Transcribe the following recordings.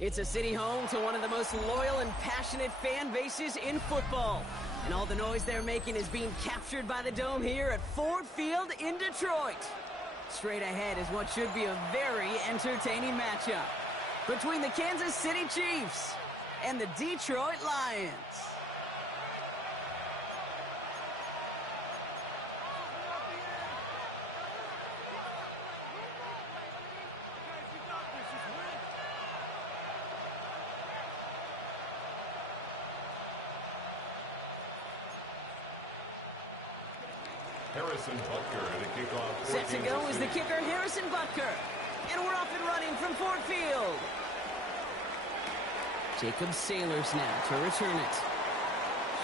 It's a city home to one of the most loyal and passionate fan bases in football. And all the noise they're making is being captured by the Dome here at Ford Field in Detroit. Straight ahead is what should be a very entertaining matchup between the Kansas City Chiefs and the Detroit Lions. Harrison Butker at a kickoff. Set to go is the kicker, Harrison Butker. And we're off and running from Ford Field. Jacob Sailors now to return it.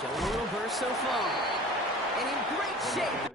Showing a little burst so far. And in great shape.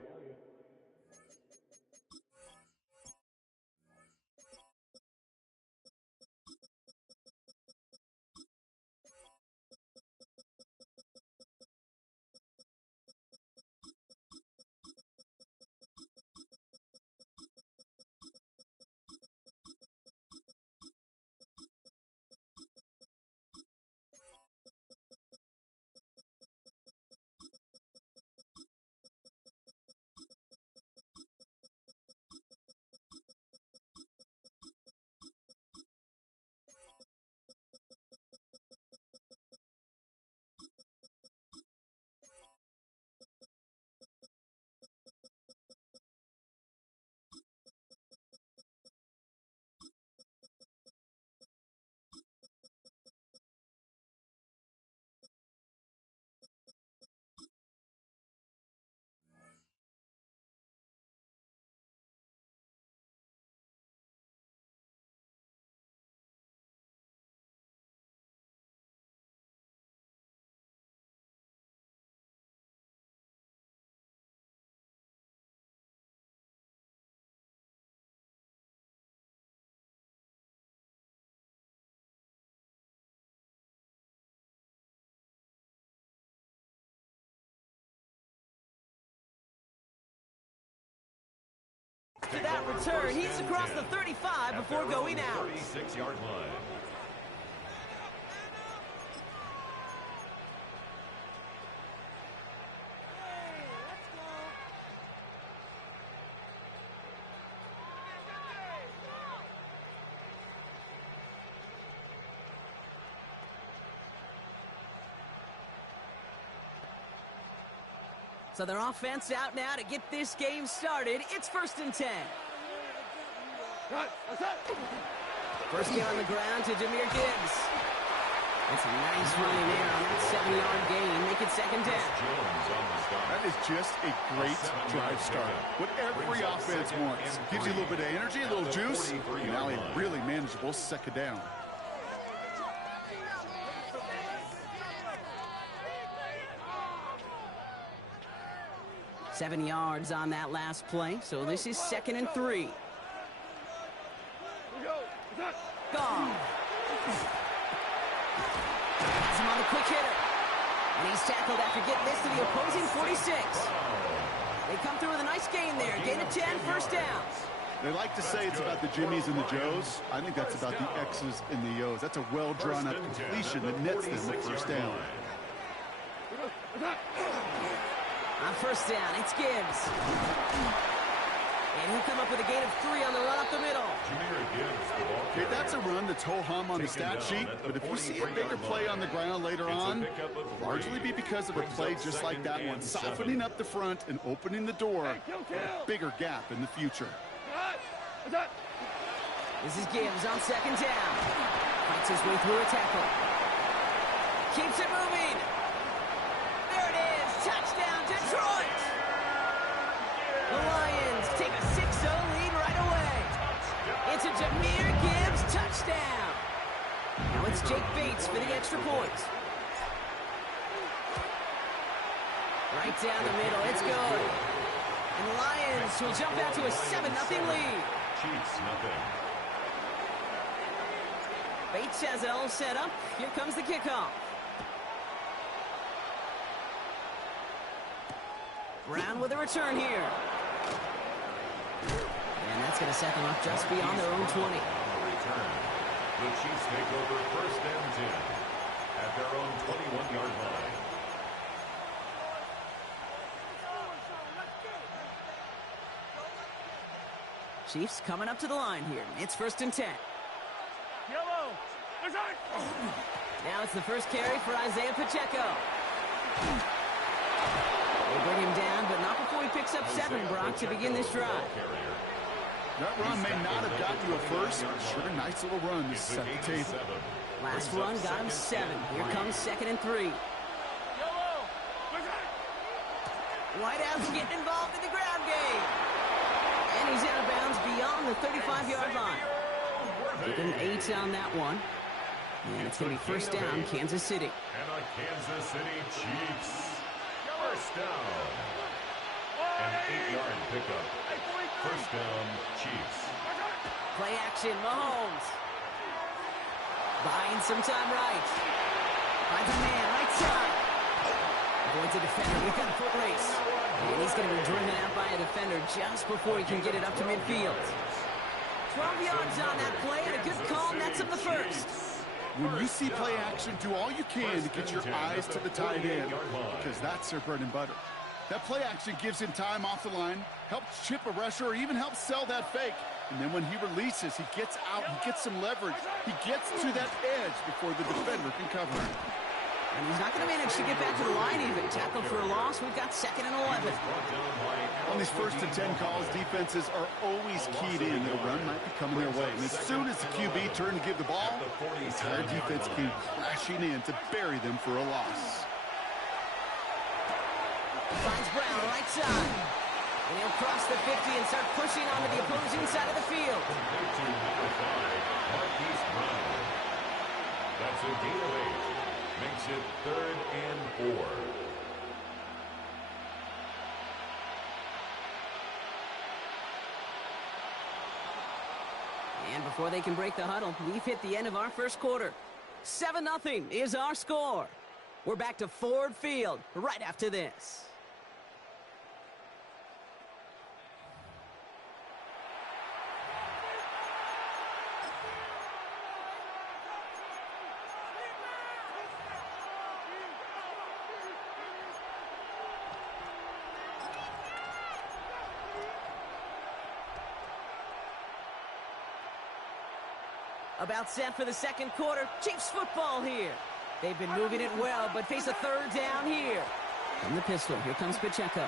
After that return, he's across the 35 before going out. 36-yard line. So their offense out now to get this game started. It's 1st and 10. First get on the ground to Jahmyr Gibbs. It's a nice running there on that 7-yard gain. Make it 2nd down. That is just a great drive start. What every offense wants. Gives you a little bit of energy, a little juice, and now a really manageable 2nd down. Seven yards on that last play, so this is 2nd and 3. Gone. Has him on the quick hitter. And he's tackled after getting this to the opposing 46. They come through with a nice gain there. Gain of 10, 1st down. They like to say it's about the Jimmies and the Joes. I think that's about the X's and the O's. That's a well-drawn-up completion that nets them the 1st down. On 1st down, it's Gibbs. And he'll come up with a gain of 3 on the run up the middle. Okay, that's a run that's ho-hum on the stat sheet, but if you see a bigger play on the ground later on, largely be because of a play just like that one, softening up the front and opening the door, a bigger gap in the future. This is Gibbs on 2nd down. Fights his way through a tackle. Keeps it moving. There it is. Touchdown, Detroit! The Lions take a 6-0 lead right away. It's a Jahmyr Gibbs touchdown. Now it's Jake Bates for the extra point. Right down the middle, it's good. And the Lions will jump out to a 7-0 lead. Chiefs, nothing. Bates has it all set up. Here comes the kickoff. Brown with a return here. And that's going to set them up just beyond their own 20. The Chiefs take over 1st and 10 at their own 21-yard line. Chiefs coming up to the line here. It's 1st and 10. Now it's the first carry for Isaiah Pacheco. They bring him down, but not before he picks up 7, Brock, to begin this drive. That run may not have gotten you a first, but sure a nice little run to set the table. Last run got him 7. Here comes 2nd and 3. Whitehouse getting involved in the ground game. And he's out of bounds beyond the 35-yard line. Give him 8 on that one. And it's going to be 1st down, Kansas City. And a Kansas City Chiefs 1st down. An 8-yard pickup. 1st down, Chiefs. Play action, Mahomes. Buying some time right. Finds a man, right side. Avoids a defender. We've got a foot race. And he's going to be driven out by a defender just before he can get it up to midfield. 12 yards on that play, and a good call nets him the first. When you see play action, do all you can to get your eyes to the tight end, because that's their bread and butter. That play action gives him time off the line, helps chip a rusher, or even helps sell that fake. And then when he releases, he gets out, he gets some leverage. He gets to that edge before the defender can cover him. And he's not going to manage to get back to the line even. Tackle for a loss. We've got 2nd and 11. On these 1st and 10 calls, defenses are always keyed in. Their run might be coming their way. And as soon as the QB turns to give the ball, the entire defense came crashing in to bury them for a loss. Finds Brown, right side. And he'll cross the 50 and start pushing onto the opposing side of the field. That's a gain of 8. Makes it 3rd and 4. And before they can break the huddle, we've hit the end of our first quarter. 7-0 is our score. We're back to Ford Field right after this. About set for the 2nd quarter. Chiefs football here. They've been moving it well, but face a 3rd down here. From the pistol, here comes Pacheco.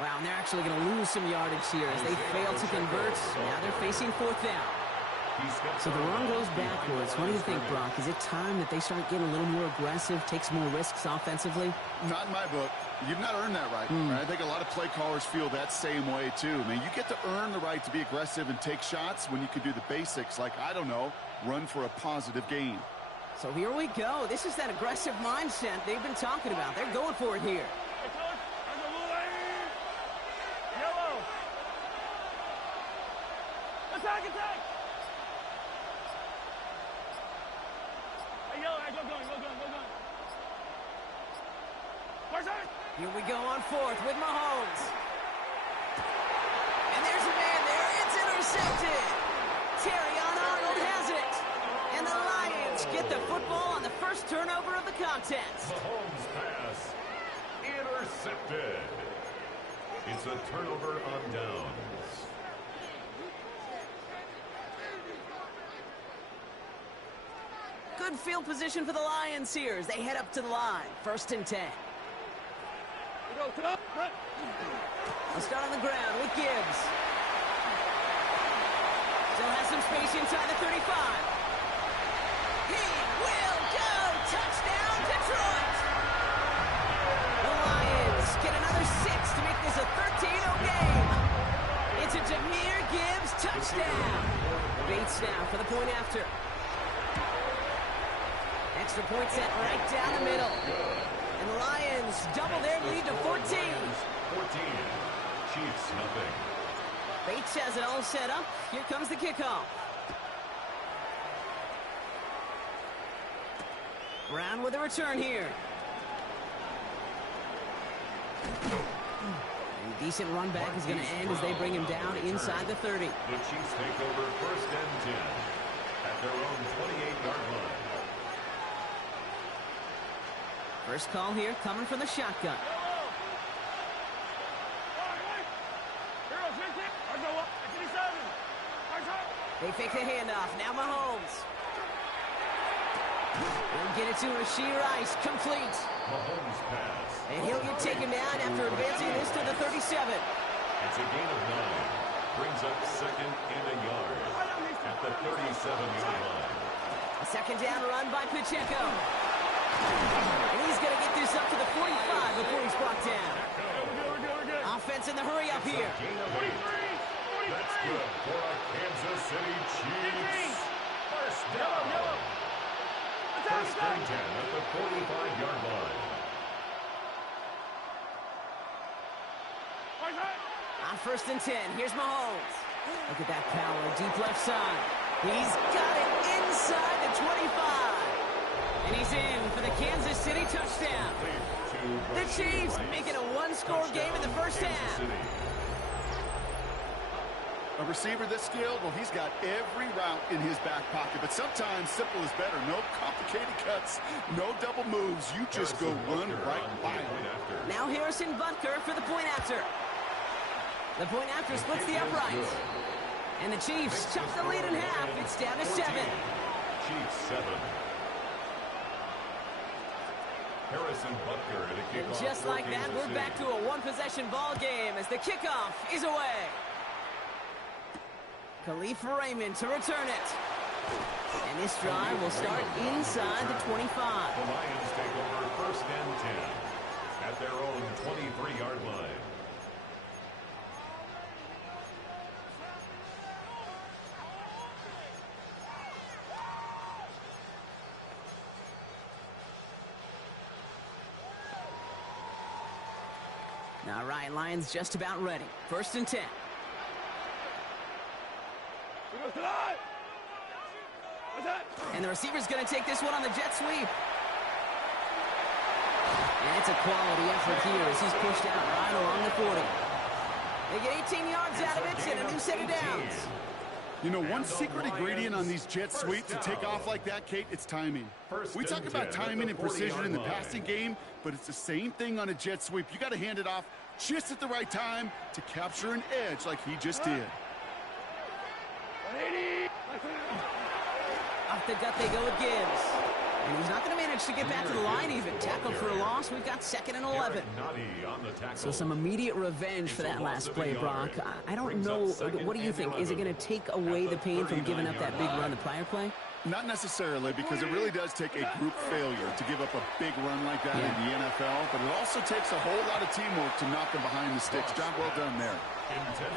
Wow, and they're actually going to lose some yardage here as they fail to convert. Now they're facing 4th down. So the run goes backwards. What do you think, Brock? Is it time that they start getting a little more aggressive, take some more risks offensively? Not in my book. You've not earned that right. I think a lot of play callers feel that same way, too. I mean, you get to earn the right to be aggressive and take shots when you can do the basics, like, I don't know, run for a positive gain. So here we go. This is that aggressive mindset they've been talking about. They're going for it here. Yellow. Attack, attack. Hey, yellow, go going. Here we go on 4th with Mahomes. And there's a man there. It's intercepted. Terrion Arnold has it. And the Lions get the football on the first turnover of the contest. Mahomes pass intercepted. It's a turnover on downs. Good field position for the Lions here as they head up to the line. 1st and 10. I'll start on the ground with Gibbs. Still has some space inside the 35. He will go! Touchdown, Detroit! The Lions get another 6 to make this a 13-0 game. It's a Jahmyr Gibbs touchdown. Bates now for the point after. Extra point set right down the middle. And the Lions double their lead to 14. 14. Chiefs, nothing. Bates has it all set up. Here comes the kickoff. Brown with a return here. And decent run back is going to end as they bring him down inside the 30. The Chiefs take over 1st and 10 their own 28-yard line. First call here coming from the shotgun. They fake the handoff. Now Mahomes. They'll get it to Rashee Rice. Complete. Mahomes pass. And he'll get taken down after advancing this to the 37. It's a gain of 9. Brings up second and a yard at the 37-yard line. A second down run by Pacheco. And he's going to get this up to the 45 before he's brought down. We're good. Offense in the hurry up here. Gain of 8. That's good for a Kansas City Chiefs. First down. First and 10 at the 45-yard line. On first and 10, here's Mahomes. Look at that power, deep left side. He's got it inside the 25. And he's in for the Kansas City touchdown. The Chiefs making a one-score game in the first half. A receiver this skilled, well, he's got every route in his back pocket. But sometimes simple is better. No complicated cuts, no double moves. You just go run right by him. Now Harrison Butker for the point after. The point after splits the uprights. And the Chiefs chop the lead in half. It's down to 7. Chiefs 7. Harrison Butker at a And kickoff. just like that, we're back to a one-possession ball game as the kickoff is away. Khalif Raymond to return it. And this drive will start inside the 25. The Lions take over first and 10 at their own 23-yard line. All right, Lions just about ready. First and 10. And the receiver's going to take this one on the jet sweep. And it's a quality effort here as he's pushed out right along the 40. They get 18 yards out of it and a new set of downs. You know, one secret ingredient on these jet sweeps to take off like that, Kate, it's timing. We talk about timing and precision in the passing game, but it's the same thing on a jet sweep. You got to hand it off just at the right time to capture an edge like he just did. Off the gut they go with Gibbs. And he's not going to manage to get back to the line even. Tackled for a loss. We've got 2nd and 11. So some immediate revenge for that last play, Brock. I don't know. What do you think? Is it going to take away the pain from giving up that big run the prior play? Not necessarily, because it really does take a group failure to give up a big run like that in the NFL, but it also takes a whole lot of teamwork to knock them behind the sticks. Job well done there.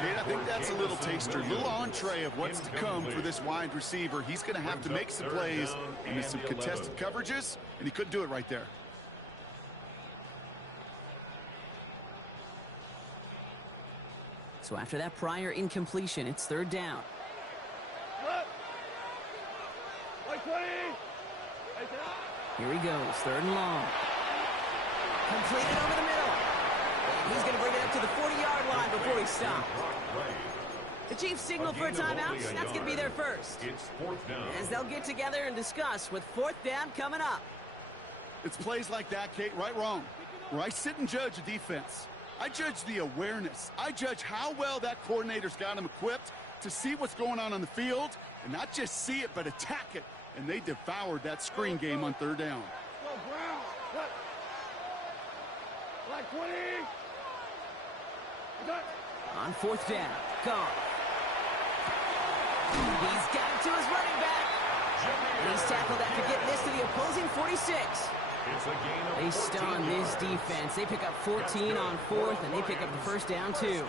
Kate, I think that's a little taster, little entree of what's to come for this wide receiver. He's going to have to make some plays into some contested coverages, and he couldn't do it right there. So after that prior incompletion, it's 3rd down. Here he goes, 3rd and long. Completed over the middle. And he's going to bring it up to the 40-yard line before he stopped. The Chiefs signal for a timeout. That's going to be their first. It's 4th down. As they'll get together and discuss with 4th down coming up. It's plays like that, Kate, right, wrong, where I sit and judge a defense. I judge the awareness. I judge how well that coordinator's got him equipped to see what's going on the field, and not just see it, but attack it. And they devoured that screen game on 3rd down. On 4th down, Goff. He's got it to his running back. And he's tackled after getting this to the opposing 46. They stun this defense. They pick up 14 on 4th, and they pick up the 1st down, too.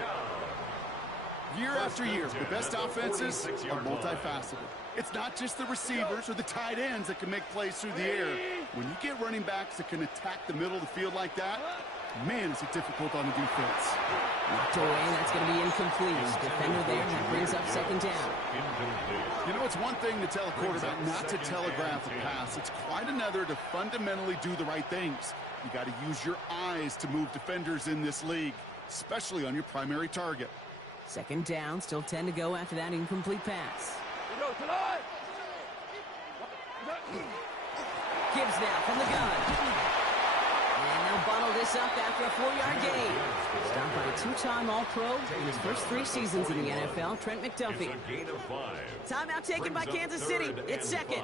Year after year, the best offenses are multifaceted. It's not just the receivers or the tight ends that can make plays through the air. When you get running backs that can attack the middle of the field like that, man, is it difficult on the defense. Knocked away, that's going to be incomplete. Defender there, that brings up 2nd down. You know, it's one thing to tell a quarterback not to telegraph a pass. It's quite another to fundamentally do the right things. You got to use your eyes to move defenders in this league, especially on your primary target. 2nd down, still 10 to go after that incomplete pass. Gibbs now from the gun. And they'll bottle this up after a 4-yard gain. Stopped by a 2-time All-Pro in his first 3 seasons in the NFL, Trent McDuffie. Timeout taken by Kansas City. It's second.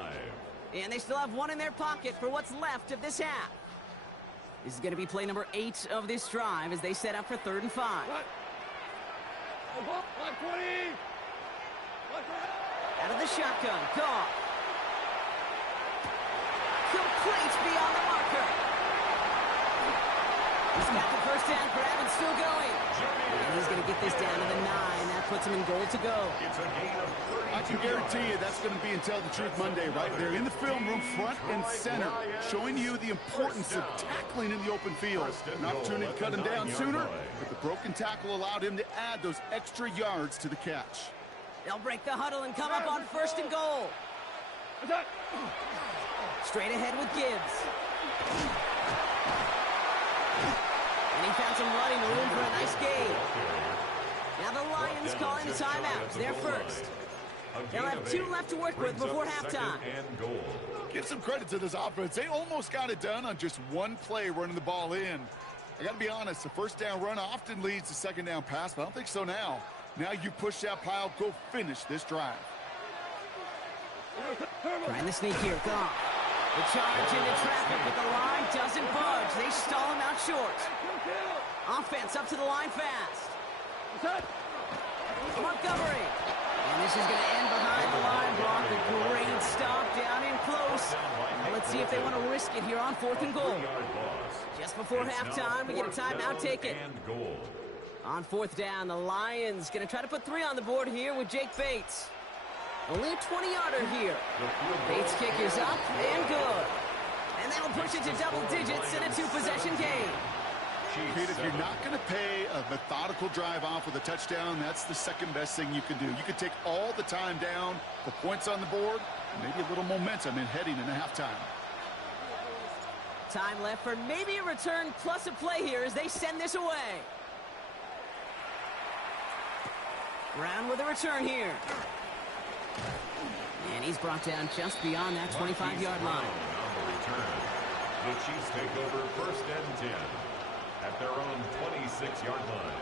And they still have one in their pocket for what's left of this half. This is going to be play number 8 of this drive as they set up for 3rd and 5. Out of the shotgun, Goff. Complete beyond the marker. He's got the first down grab and still going. And he's going to get this down to the 9. That puts him in goal to go. I can guarantee you that's going to be in Tell the Truth Monday right there in the film room, front and center, showing you the importance of tackling in the open field. An opportunity to cut him down sooner, but the broken tackle allowed him to add those extra yards to the catch. They'll break the huddle and come up on 1st and goal. Straight ahead with Gibbs. And he found some running room for a nice gain. Now the Lions calling the timeouts. They're first. They'll have 2 left to work with before halftime. Give some credit to this offense. They almost got it done on just 1 play running the ball in. I got to be honest, a 1st down run often leads to 2nd down pass, but I don't think so now. Now you push that pile, go finish this drive. Trying to sneak here, Goff. The charge into traffic, but the line doesn't budge. They stall him out short. Offense up to the line fast. Montgomery. And this is going to end behind the line block. A great stop down in close. Now let's see if they want to risk it here on 4th and goal. Just before halftime, we get a timeout taken. On 4th down, the Lions going to try to put 3 on the board here with Jake Bates. Only a 20-yarder here. Bates' kick is up and good. And that'll push it to double digits in a 2-possession game. Pete, if you're not going to pay a methodical drive off with a touchdown, that's the 2nd best thing you can do. You can take all the time down, the points on the board, maybe a little momentum in heading into halftime. Time left for maybe a return plus a play here as they send this away. Brown with a return here. And he's brought down just beyond that 25-yard line. The Chiefs take over 1st and 10 at their own 26-yard line.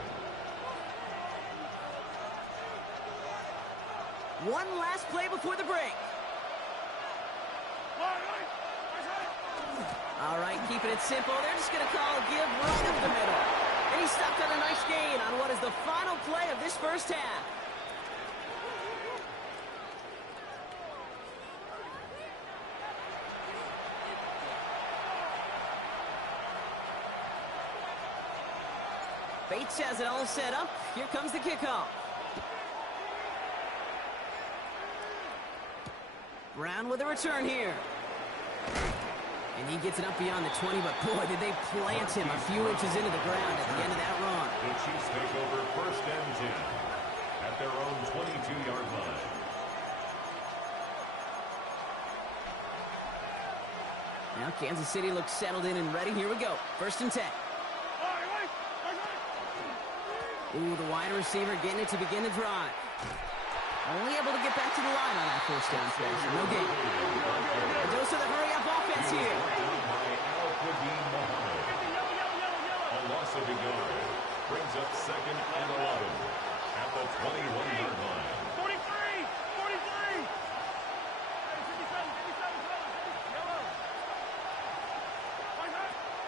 One last play before the break. All right, keeping it simple. They're just going to call a give right up the middle. And he stopped on a nice gain on what is the final play of this 1st half. Bates has it all set up. Here comes the kickoff. Brown with a return here. And he gets it up beyond the 20, but boy, did they plant him a few inches into the ground at the end of that run. The Chiefs take over 1st and 10 at their own 22-yard line. Now Kansas City looks settled in and ready. Here we go. 1st and 10. Ooh, the wide receiver getting it to begin the drive. Only able to get back to the line on that 1st down play, so no gain. A dose of the hurry-up offense here. A loss of a yard brings up 2nd and 11 at the 21-yard line. 43!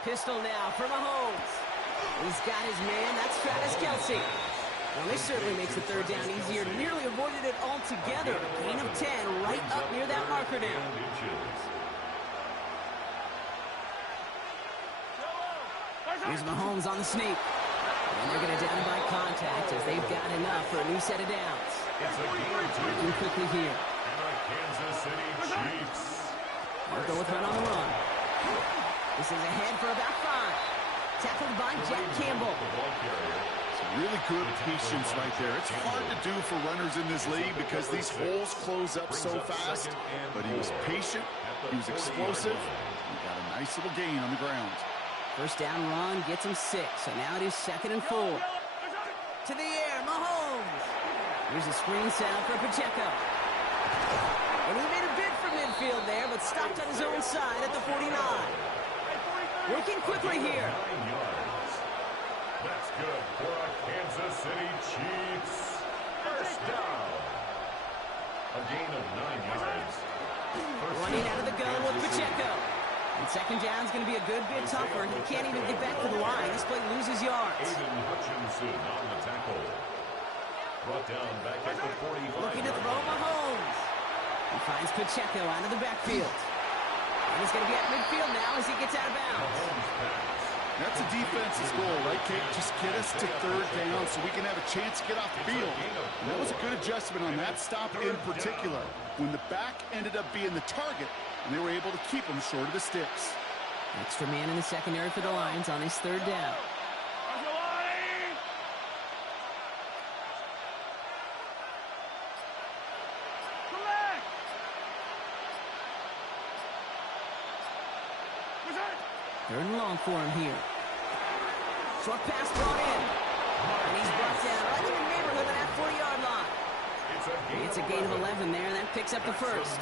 Pistol now for Mahomes. He's got his man. That's Travis Kelce. Well, this certainly makes the 3rd down easier. Nearly avoided it altogether. Gain of 10 right up near that marker now. Here's Mahomes on the sneak. And they're going to down him by contact as they've got enough for a new set of downs. Working quickly here. Kansas City Chiefs. They'll go with run on the run. This is ahead for about 5. Tackled by Jack Campbell. Really good patience right there. It's hard to do for runners in this league because these holes close up so fast. But he was patient. He was explosive. He got a nice little gain on the ground. 1st down run gets him 6. So now it is 2nd and 4. To the air, Mahomes. Here's a screen set up for Pacheco. And he made a bid for midfield. midfield there, but stopped on his own side at the 49. Working quickly here. 9 yards. That's good for a Kansas City Chiefs. First down. A gain of 9 yards. Running out of the gun with Pacheco. And second down's going to be a good bit tougher. He can't even get back to the line. This play loses yards. Aiden Hutchinson on the tackle. Brought down back at the 45. Looking to throw Mahomes. He finds Pacheco out of the backfield. And he's going to be at midfield now as he gets out of bounds. That's a defense's goal, right, Kate? Just get us to third down so we can have a chance to get off the field. And that was a good adjustment on that stop in particular, when the back ended up being the target, and they were able to keep him short of the sticks. Extra man in the secondary for the Lions on his third down. Third and long for him here. Short pass brought in. And he's brought down right in the neighborhood of that 40-yard line. It's a gain of 11 there, and that picks up the first.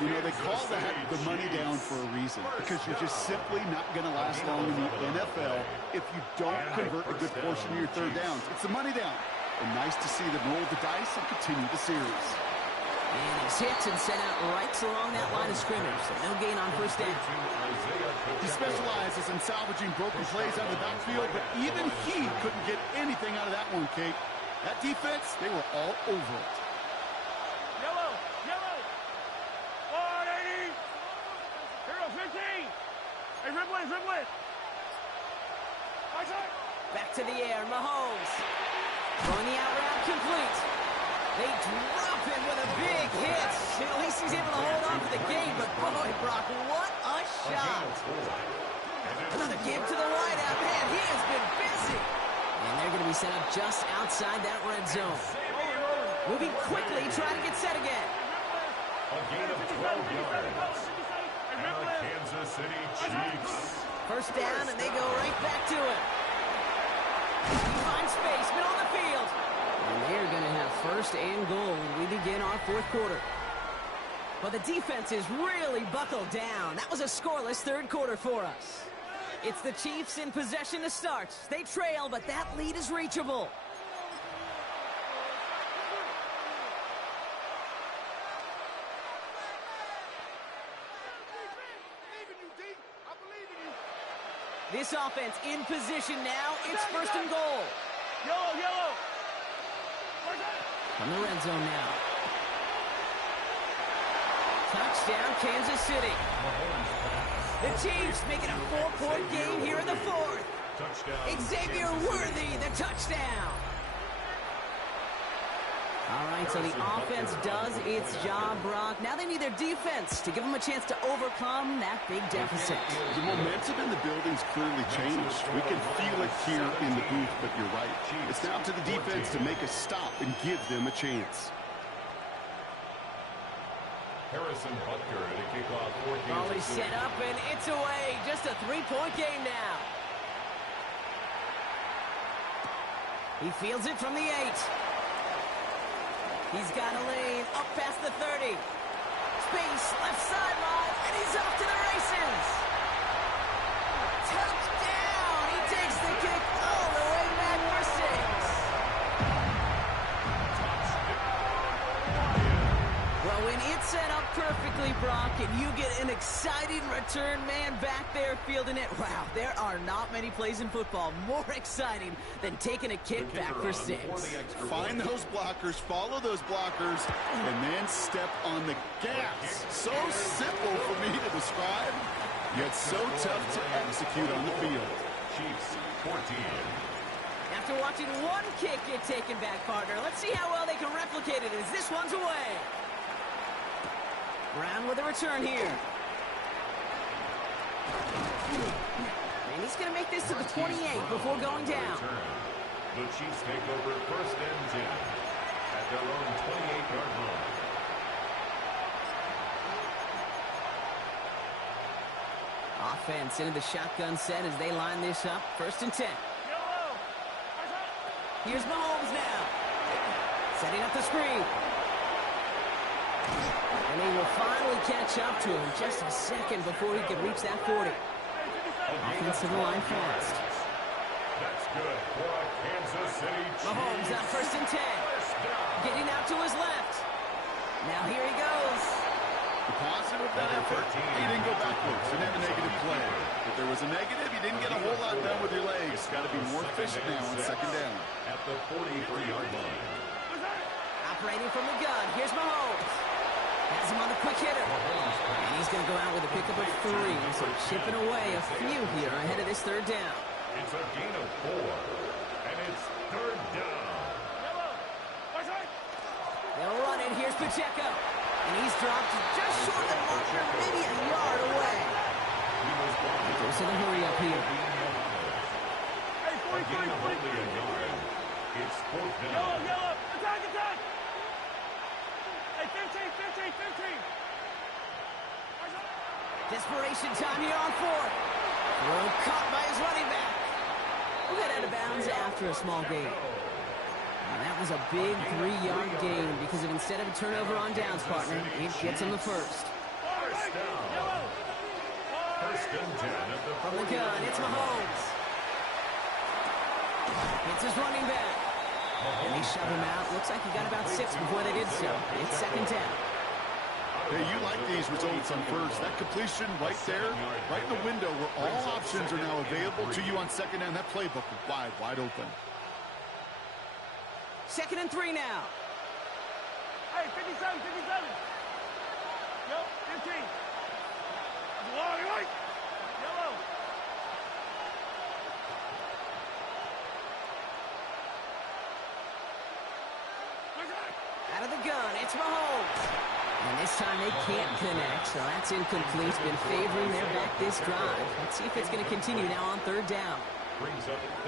You know, they call that the money down for a reason, because you're just simply not going to last long in the NFL if you don't convert a good portion of your third downs. It's the money down. And nice to see them roll the dice and continue the series. And he's hit and sent out right along that line of scrimmage, so no gain on first down. He specializes in salvaging broken plays out of the backfield, but even he couldn't get anything out of that one, Kate. That defense, they were all over it. Yellow! Yellow! 180! Here goes 15! Hey, dribble it, dribble it! Back to the air, Mahomes. Throwing the out route complete. They drop him with a big hit. At least he's able to hold on for the game, but boy, Brock, what a shot. Another give to the wideout. Man, he has been busy. And they're going to be set up just outside that red zone. Moving quickly, trying to get set again. A gain of 12 yards. And the Kansas City Chiefs. First down, and they go right back to it. He finds space, middle of the field. And they're going to have first and goal when we begin our fourth quarter. But the defense is really buckled down. That was a scoreless third quarter for us. It's the Chiefs in possession to start. They trail, but that lead is reachable. This offense in position now. It's first and goal. Yellow, yellow! From the red zone now. Touchdown, Kansas City. The Chiefs making a 4-point game here in the fourth. Xavier Worthy, the touchdown. All right, so the offense does its job, Brock. Now they need their defense to give them a chance to overcome that big deficit. The momentum in the building's clearly changed. We can feel it here in the booth, but you're right. It's now up to the defense to make a stop and give them a chance. Harrison Butker to kick off for Ball Kansas is City. set up, and it's away. Just a 3-point game now. He fields it from the 8. He's got a lane up past the 30. Space, left sideline, and he's off to the races. Touchdown! He takes the kick all the way back for 6. Well, when it's set up perfectly, Brock, and you get an exciting return man back there fielding it, wow, there are not many plays in football more exciting than taking a kick back for 6. Find those blockers, follow those blockers, and then step on the gas. So simple for me to describe, yet so tough to execute on the field. Chiefs 14. After watching one kick get taken back, partner, let's see how well they can replicate it as this one's away. Brown with a return here. And he's going to make this to the 28 before going down. The Chiefs take over first and 10 at their own 28-yard line. Offense into the shotgun set as they line this up. First and 10. Here's Mahomes now. Setting up the screen. And they will finally catch up to him just a second before he can reach that 40. Offensive line fast. That's good for a Kansas City Chiefs. Mahomes on 1st and 10. Getting out to his left. Now here he goes. The positive of that effort, he didn't go backwards. He didn't have a negative play. If there was a negative, you didn't get a whole lot done with your legs. Got to be more efficient now on 2nd down. At the 43-yard line. Operating from the gun. Here's Mahomes. Has him on the quick hitter. And he's going to go out with a pickup of 3. So chipping away a few here ahead of this 3rd down. It's a gain of 4. And it's 3rd down. They'll run it. Here's Pacheco. And he's dropped just short of the marker, maybe a yard away. Goes to the hurry up here. Hey, 43, 43. It's 4th down. Yellow. Attack. Hey, 15. Desperation time here on 4th. Throw caught by his running back. We'll get out of bounds after a small gain. And that was a big 3-yard gain because of instead of a turnover on downs, partner, it gets him the 1st. First down. 1st and 10 at the From the gun, it's Mahomes. It's his running back. And they shove him out. Looks like he got about 6 before they did so. It's 2nd down. Hey, you like these results on 1st. That completion right there, right in the window where all options are now available to you on 2nd down. That playbook is wide open. 2nd and 3 now. Hey, 57. Yo, 15. Right. Yellow. Out of the gun, it's Mahomes. And this time they can't connect, so that's incomplete. It's been favoring their back this drive. Let's see if it's going to continue now on 3rd down.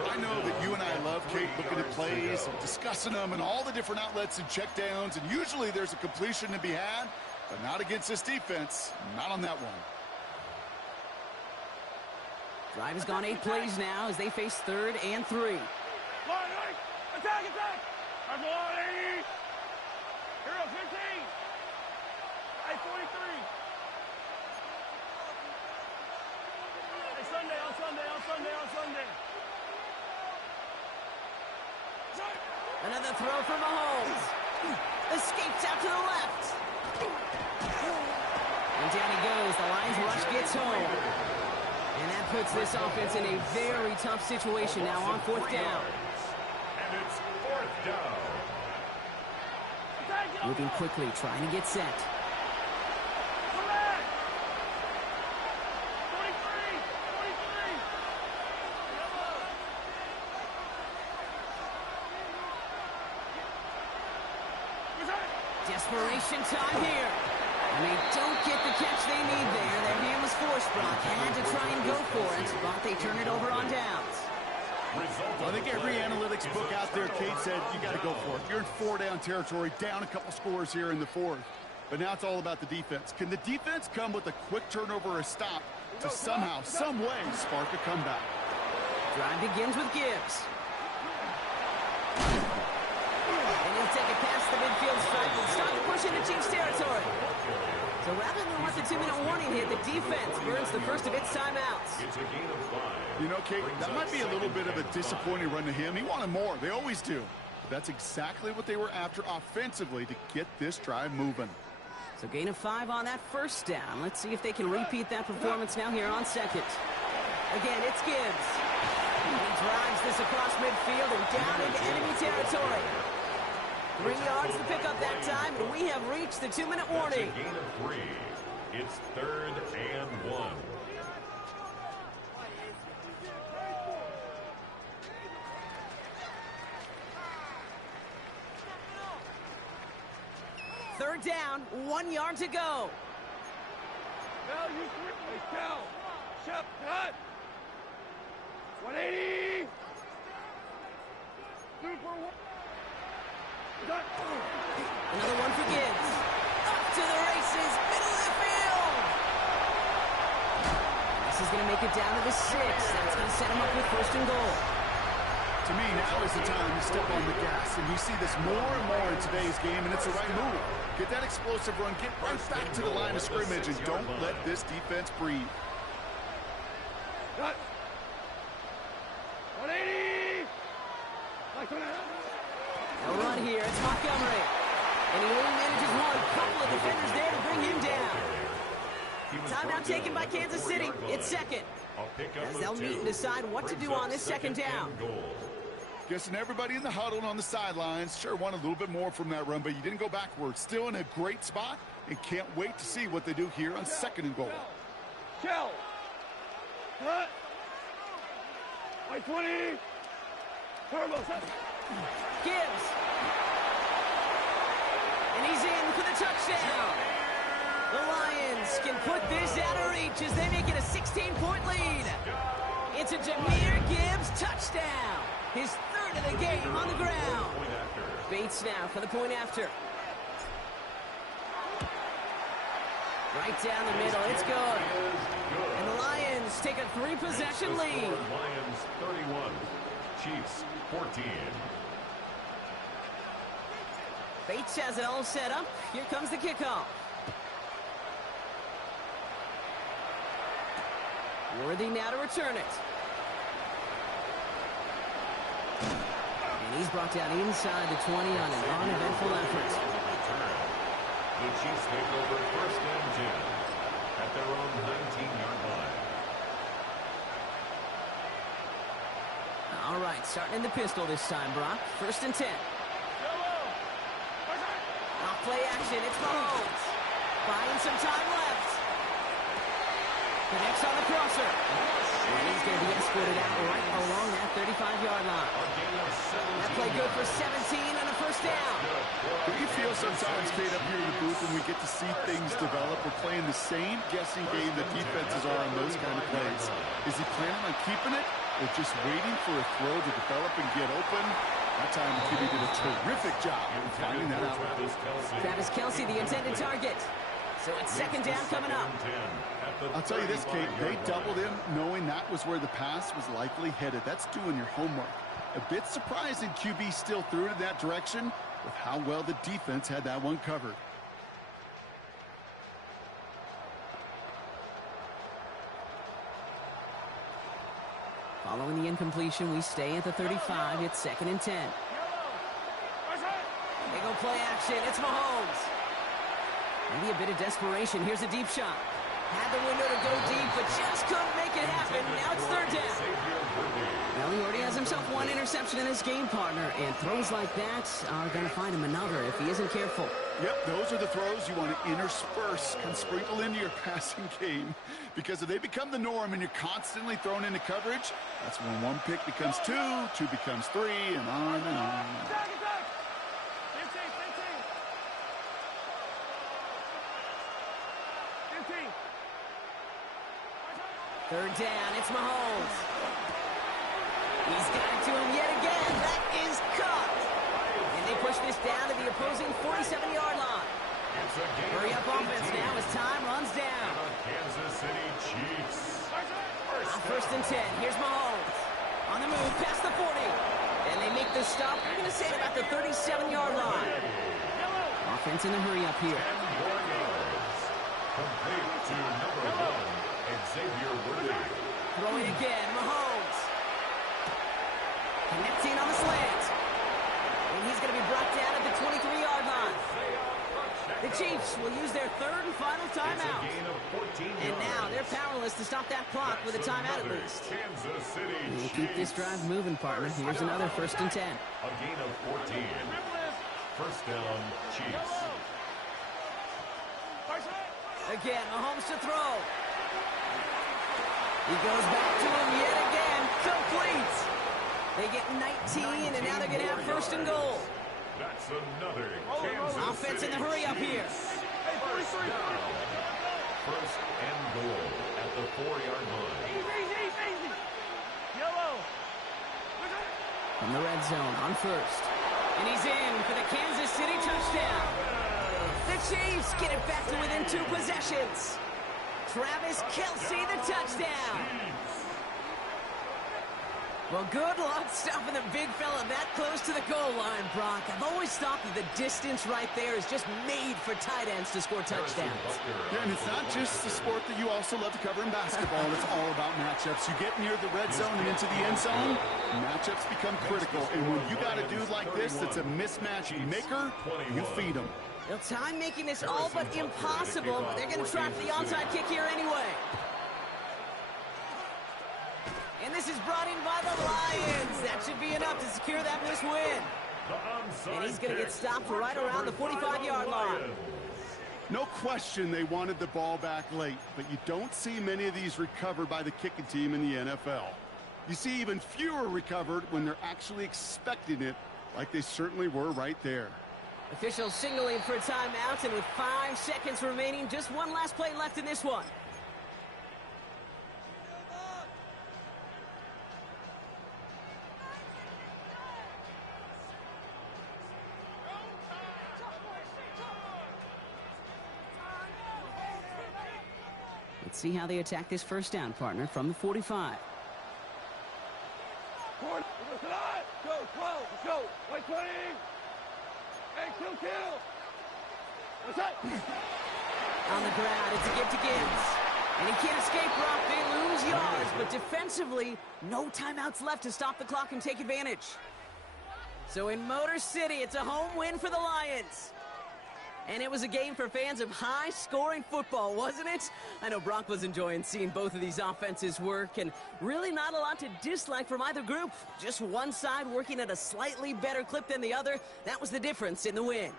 I know that you and I love, Kate, looking at plays, discussing them, and all the different outlets and checkdowns, and usually there's a completion to be had, but not against this defense. Not on that one. Drive has gone 8 plays now as they face 3rd and 3. Line. Attack. I'm line. Hero 15. Hey, 43. Hey, Sunday. Another throw for Mahomes. Escapes out to the left. And down he goes. The Lions rush gets home. And that puts this offense in a very tough situation now on 4th down. And it's 4th down. Moving quickly, trying to get set. Desperation time here. And they don't get the catch they need there. Their hand was forced, Brock. Had to try and go for it, but they turn it over on downs. I think every analytics book out there, Kate, said you got to go for it. You're in 4-down territory, down a couple scores here in the 4th. But now it's all about the defense. Can the defense come with a quick turnover or a stop to somehow, some way, spark a comeback? Drive begins with Gibbs. And he'll take it past the midfield stripe and start to push into Chiefs territory. So rather than let the 2-minute warning hit, the defense burns the first of its timeouts. It's a gain of 5. You know, Kate, that might be a little bit of a disappointing run to him. He wanted more. They always do. But that's exactly what they were after offensively to get this drive moving. So gain of 5 on that 1st down. Let's see if they can repeat that performance now here on 2nd. Again, it's Gibbs. He drives this across midfield and down into enemy territory. 3 yards to pick up that time, and we have reached the 2-minute warning. That's a gain of 3. It's 3rd and 1. Third down, 1 yard to go. Now you quickly tell. Shep, cut. 180. Super one. Another one for Gibbs. Up to the races, middle of the field. This is going to make it down to the 6. That's going to set him up with 1st and goal. To me, now is the time to step on the gas, and you see this more and more in today's game, and it's the right move. Get that explosive run, get right back to the line of scrimmage, and don't let this defense breathe. Cut. 180. Like No run here. It's Montgomery. And he only manages one. Couple of defenders there to bring him down. Timeout taken by Kansas City. It's second. As they'll meet and decide what to do on this second down. Guessing everybody in the huddle and on the sidelines sure want a little bit more from that run, but you didn't go backwards. Still in a great spot, and can't wait to see what they do here on second and goal. Shell. Cut. Like 20. Turbo. Gibbs. And he's in for the touchdown. The Lions can put this out of reach as they make it a 16-point lead. It's a Jahmyr Gibbs touchdown. His third of the game on the ground. Bates now for the point after. Right down the middle. It's good. And the Lions take a 3-possession lead. Lions 31, Chiefs 14. Bates has it all set up. Here comes the kickoff. Worthy now to return it. And he's brought down inside the 20 on an uneventful effort. The Chiefs take over first and 10 at their own 19-yard line. All right, starting in the pistol this time, Brock. First and 10. Off play action, it's Mahomes. Buying some time left. Connects on the crosser. And he's going to be escorted out right along that 35-yard line. That play good for 17 and a first down. You feel sometimes, Kate, up here in the booth when we get to see things develop. We're playing the same guessing game that defenses are on those kind of plays. Is he planning on keeping it or just waiting for a throw to develop and get open? That time, Kitty did a terrific job in finding that out. Travis Kelce, the intended target. So it's second down coming up. I'll tell you this, Kate, they doubled him knowing that was where the pass was likely headed. That's doing your homework. A bit surprising QB still threw it in that direction with how well the defense had that one covered. Following the incompletion, we stay at the 35. It's second and 10. They go play action. It's Mahomes. Maybe a bit of desperation. Here's a deep shot. Had the window to go deep, but just couldn't make it happen. Now it's third down. Well, he already has himself one interception in his game, partner, and throws like that are going to find him another if he isn't careful. Yep, those are the throws you want to intersperse and sprinkle into your passing game. Because if they become the norm and you're constantly thrown into coverage, that's when one pick becomes two, two becomes three, and on and on. Third down, it's Mahomes. He's got it to him yet again. That is caught. And they push this down to the opposing 47-yard line. Hurry up offense now as time runs down. Kansas City Chiefs. First and 10. Here's Mahomes. On the move, past the 40. And they make the stop. We're going to say it about the 37-yard line. Offense in a hurry up here. Complete to number 1. Xavier Worthy. Throwing again, Mahomes. Connecting on the slant. And he's going to be brought down at the 23-yard line. The Chiefs will use their third and final timeout. And now they're powerless to stop that clock with a timeout at least. Kansas City We'll keep this drive moving, partner. Here's another first and 10. A gain of 14. First down, Chiefs. Again, Mahomes to throw. He goes back to him yet again. Complete. They get 19, and now they're going to have first and goal. That's another Kansas Offense in the City hurry up here. First down. First and goal at the 4-yard line. Easy. Yellow. From the red zone on first. And he's in for the Kansas City touchdown. The Chiefs get it back to within 2 possessions. Travis Kelce, the touchdown. Well, good luck stopping the big fella that close to the goal line, Brock. I've always thought that the distance right there is just made for tight ends to score touchdowns. Yeah, and it's not just the sport that you also love to cover in basketball. It's all about matchups. You get near the red zone and into the end zone, matchups become critical. And when you got a dude like this that's a mismatch maker, you feed him. Well, time making this all but impossible, but they're going to try for the onside kick here anyway. And this is brought in by the Lions. That should be enough to secure that missed win. And he's going to get stopped right around the 45-yard line. No question they wanted the ball back late, but you don't see many of these recovered by the kicking team in the NFL. You see even fewer recovered when they're actually expecting it, like they certainly were right there. Officials signaling for a timeout, and with 5 seconds remaining, just one last play left in this one. Let's see how they attack this first down, partner, from the 45. Go, 12, let's go. White 20. Hey, kill. What's that? On the ground, it's a give to Gibbs. And he can't escape, Brock. They lose yards, but defensively, no timeouts left to stop the clock and take advantage. So in Motor City, it's a home win for the Lions. And it was a game for fans of high-scoring football, wasn't it? I know Brock was enjoying seeing both of these offenses work, and really not a lot to dislike from either group. Just one side working at a slightly better clip than the other. That was the difference in the win.